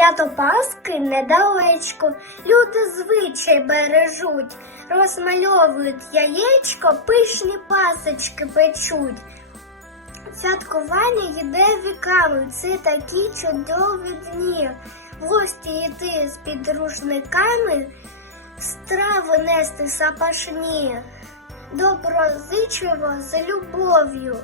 Свято Пасхи недалечко, люди звичай бережуть, розмальовують яєчко, пишні пасочки печуть. Святкування йде віками, це такі чудові дні. В гості йти з підрушниками, страви нести сапашні, доброзичливо з любов'ю.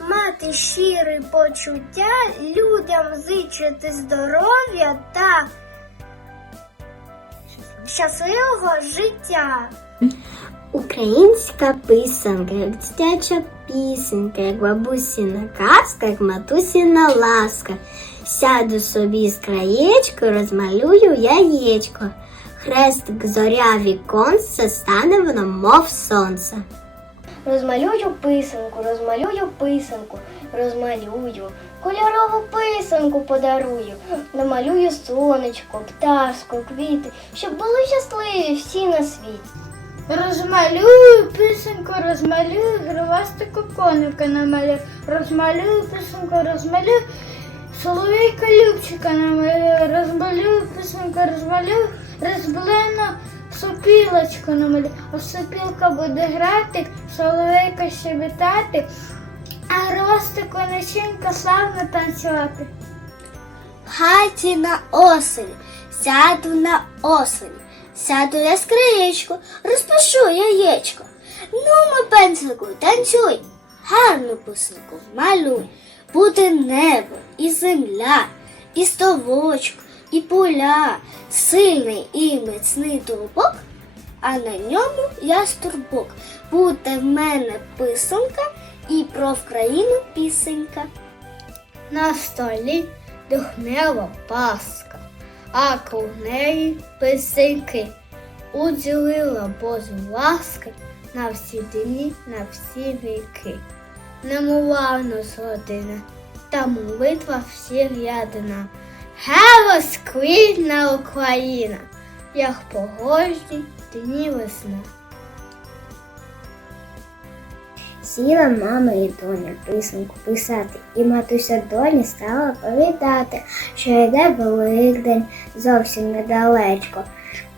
Мати щирі почуття, людям зичити здоров'я та щасливого життя. Українська писанка, як дитяча пісенька, як бабусіна казка, як матусіна ласка. Сяду собі з краєчку, розмалюю яєчко. Хрестик зоря віконце, стане воно, мов сонце. Розмалюю писанку, розмалюю писанку, розмалюю, кольорову писанку подарую, намалюю сонечко, пташку, квіти, щоб були щасливі всі на світі. Розмалюю писанку, розмалюю, гривастику коника намалюю, розмалюю писанку, розмалюю, соловейка Любчика намалюю, розмалюю писанку, розмалюю, розблену сопілочку намалюю, а сопілка буде грати, соловейка щебетати, а гривастику начинка славно танцювати. В хаті на оселі, сяду на оселі, сяду я з розпишу яєчко. Ну, ми пензлику, танцюй, гарну писанку малюй. Буде небо і земля, і стовочок, і поля, сильний і міцний турбок, а на ньому яструбок. Буде в мене писанка і про Вкраїну пісенька. На столі духмява паска, а неї писанки. Уділила Божу ласки на всі дні, на всі віки. Нас родина, та молитва всіх ядина. Гелос квітна Україна, як погожні дні весна. Сіла мама і доня писанку писати, і матуся доні стала повідати, що йде Великдень зовсім недалечко.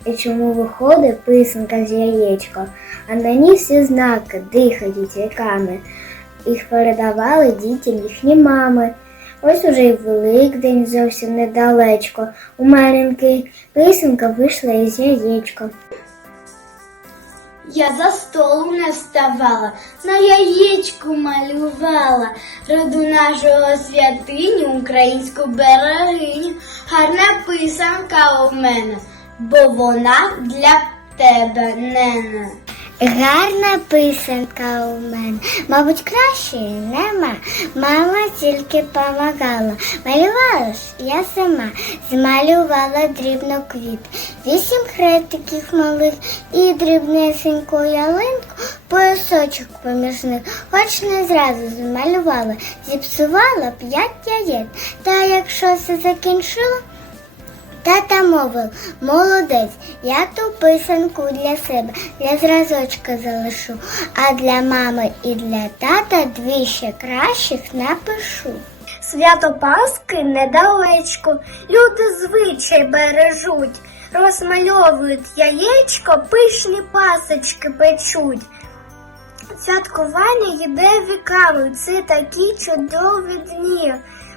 І чому виходить писанка з яєчко, а на ній всі знаки дихають віками. Їх передавали дітям їхні мами. Ось уже й Великдень зовсім недалечко. У маленький писанка вийшла із яєчка. Я за столу не вставала, на яєчку малювала, роду нашого святиню, українську берегиню, гарна писанка у мене, бо вона для тебе нена. Гарна писанка у мене, мабуть, кращої нема. Мама тільки помагала. Малювала ж я сама, змалювала дрібно квіт, вісім хрестиків малих і дрібнесеньку ялинку, поясочок поміж них, хоч не зразу змалювала, зіпсувала п'ять яєць. Та якщо все закінчила, Тата мовив, молодець, я ту писанку для себе, для зразочка залишу, а для мами і для тата дві ще кращих напишу. Свято Пасхи недалечко, люди звичай бережуть, розмальовують яєчко, пишні пасочки печуть. Святкування йде віками, це такі чудові дні.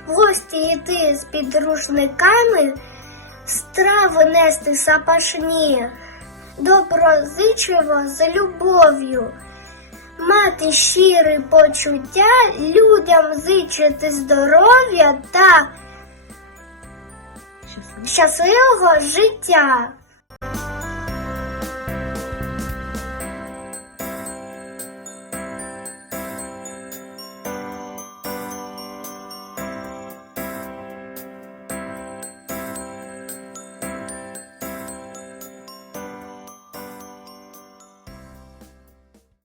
В гості йти з підрушниками, страви нести сапашні, доброзичливо з любов'ю. Мати щирі почуття, людям зичити здоров'я та щасливого життя.